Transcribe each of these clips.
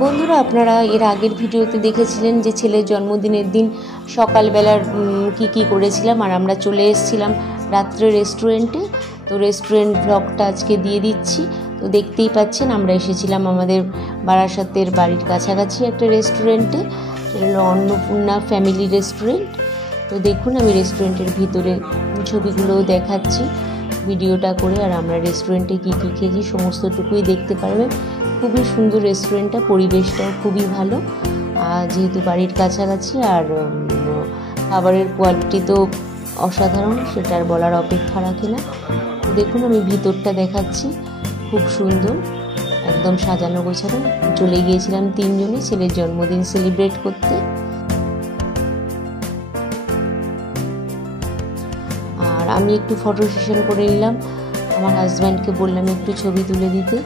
বন্ধুরা, আপনারা এর আগের ভিডিওতে দেখেছিলেন যে ছেলের জন্মদিনের দিন সকালবেলার কি করেছিলাম, আর আমরা চলে এসেছিলাম রাত্রে রেস্টুরেন্টে। তো রেস্টুরেন্ট ব্লগটা আজকে দিয়ে দিচ্ছি। তো দেখতেই পাচ্ছেন আমরা এসেছিলাম আমাদের বারাসাতের বাড়ির কাছাকাছি একটা রেস্টুরেন্টে, সেটা হলো অন্নপূর্ণা ফ্যামিলি রেস্টুরেন্ট। তো দেখুন আমি রেস্টুরেন্টের ভিতরে ছবিগুলোও দেখাচ্ছি ভিডিওটা করে, আর আমরা রেস্টুরেন্টে কী খেয়েছি সমস্তটুকুই দেখতে পারবেন। খুবই সুন্দর রেস্টুরেন্টটা, পরিবেশটাও খুবই ভালো, যেহেতু বাড়ির কাছাকাছি, আর খাবারের কোয়ালিটি তো অসাধারণ, সেটা আর বলার অপেক্ষা রাখে না। দেখুন আমি ভিতরটা দেখাচ্ছি, খুব সুন্দর, একদম সাজানো গোছানো। চলে গিয়েছিলাম তিনজনে ছেলের জন্মদিন সেলিব্রেট করতে। আর আমি একটু ফটো সেশন করে নিলাম, আমার হাজব্যান্ডকে বললাম একটু ছবি তুলে দিতে।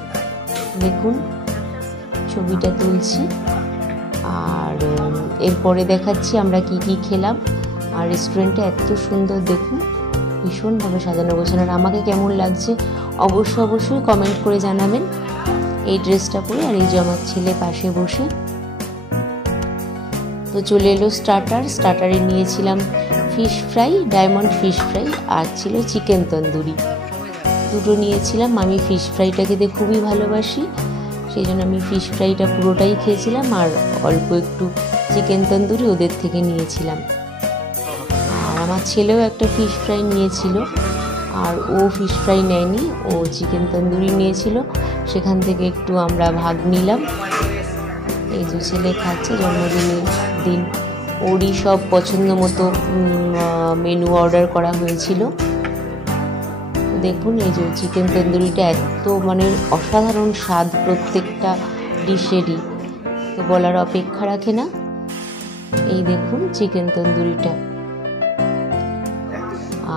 দেখুন ছবিটা তুলছি, আর এরপরে দেখাচ্ছি আমরা কি খেলাম। আর রেস্টুরেন্টটা এত সুন্দর, দেখুন ভীষণভাবে সাজানো গোছানো। আর আমাকে কেমন লাগছে অবশ্যই কমেন্ট করে জানাবেন এই ড্রেসটা পরে। আর এই যে আমার ছেলে পাশে বসে। তো চলে এলো স্টার্টারে নিয়েছিলাম fish fry, diamond fish fry, আর ছিল চিকেন তন্দুরি, দুটো নিয়েছিলাম। আমি ফিশ ফ্রাইটা খেতে খুবই ভালোবাসি, সেই জন্য আমি ফিশ ফ্রাইটা পুরোটাই খেয়েছিলাম, আর অল্প একটু চিকেন তন্দুরি ওদের থেকে নিয়েছিলাম। আর আমার ছেলেও একটা ফিশ ফ্রাই নিয়েছিল, আর ও ফিশ ফ্রাই নেয়নি, ও চিকেন তন্দুরি নিয়েছিল, সেখান থেকে একটু আমরা ভাগ নিলাম। এই যে ছেলে খাচ্ছে, জন্মদিনের দিন ওরই সব পছন্দ মতো মেনু অর্ডার করা হয়েছিল। দেখুন এই যে চিকেন তন্দুরিটা এত মানে অসাধারণ স্বাদ প্রত্যেকটা ডিশেরই, তো বলার অপেক্ষা রাখে না। এই দেখুন চিকেন তন্দুরিটা,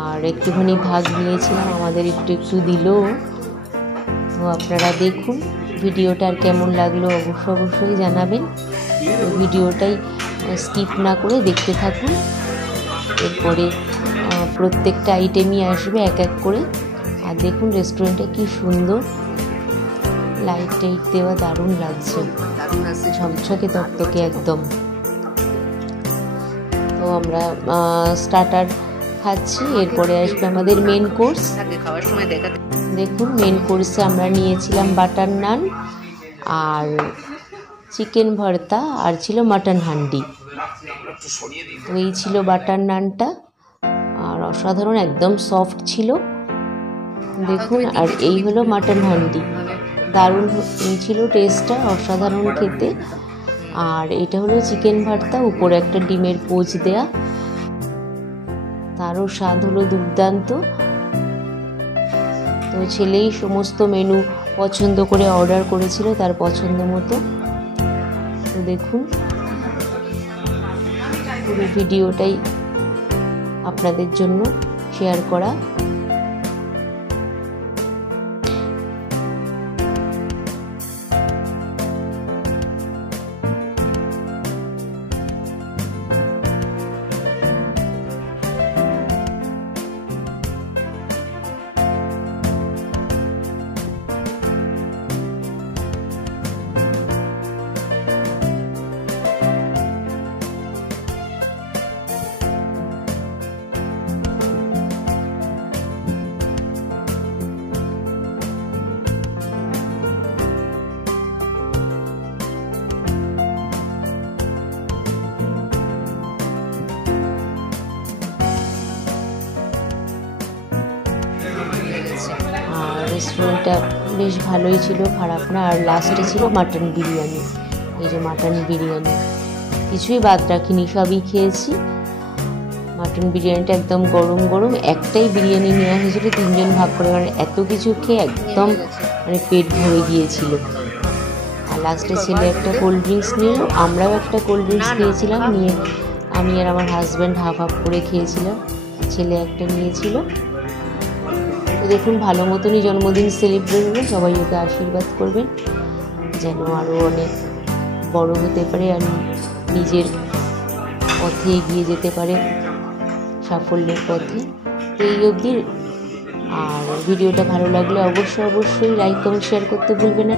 আর একটুখানি ভাগ নিয়েছিলাম, আমাদের একটু দিল। তো আপনারা দেখুন ভিডিওটা আর কেমন লাগলো অবশ্যই জানাবেন। তো ভিডিওটাই স্কিপ না করে দেখতে থাকুন, এরপরে প্রত্যেকটা আইটেমই আসবে এক এক করে। আর দেখুন রেস্টুরেন্টটা কি সুন্দর, লাইট টাইট দেওয়া, দারুণ লাগছে, ঝকঝকে তকতকে একদম। তো আমরা স্টার্টার খাচ্ছি, এরপরে আসবে আমাদের মেন কোর্স। দেখুন মেন কোর্সে আমরা নিয়েছিলাম বাটার নান, আর চিকেন ভর্তা, আর ছিল মাটন হান্ডি। তো এই ছিল বাটার নানটা, আর অসাধারণ একদম সফট ছিল দেখুন। আর এই হলো মাটন হান্ডি, দারুণ ছিল টেস্টটা, অসাধারণ খেতে। আর এটা হলো চিকেন ভর্তা, উপরে একটা ডিমের পোচ দেয়া, তারও স্বাদ হলো দুর্দান্ত। তো ছেলেই সমস্ত মেনু পছন্দ করে অর্ডার করেছিল তার পছন্দ মতো। তো দেখুন পুরো ভিডিওটাই আপনাদের জন্য শেয়ার করা। রেস্টুরেন্টটা বেশ ভালোই ছিল, খারাপ না। আর লাস্টে ছিল মাটন বিরিয়ানি, এই যে মাটন বিরিয়ানি, কিছুই বাদ রাখিনি, সবই খেয়েছি। মাটন বিরিয়ানিটা একদম গরম গরম, একটাই বিরিয়ানি নেওয়া হয়েছিল তিনজন ভাগ করে, মানে এত কিছু খেয়ে একদম মানে পেট ভরে গিয়েছিল। আর লাস্টে ছেলে একটা কোল্ড ড্রিঙ্কস নিল, আমরাও একটা কোল্ড ড্রিঙ্কস খেয়েছিলাম, নিয়ে আমি আর আমার হাজব্যান্ড হাফ করে খেয়েছিলাম, ছেলে একটা নিয়েছিল। তো দেখুন ভালো মতনই জন্মদিন সেলিব্রেট হলো, সবাই ওকে আশীর্বাদ করবেন যেন আরও অনেক বড় হতে পারে, আর নিজের পথে এগিয়ে যেতে পারে, সাফল্যের পথে। তো এই অবধি। আর ভিডিওটা ভালো লাগলে অবশ্যই লাইক কমেন্ট শেয়ার করতে ভুলবেন না।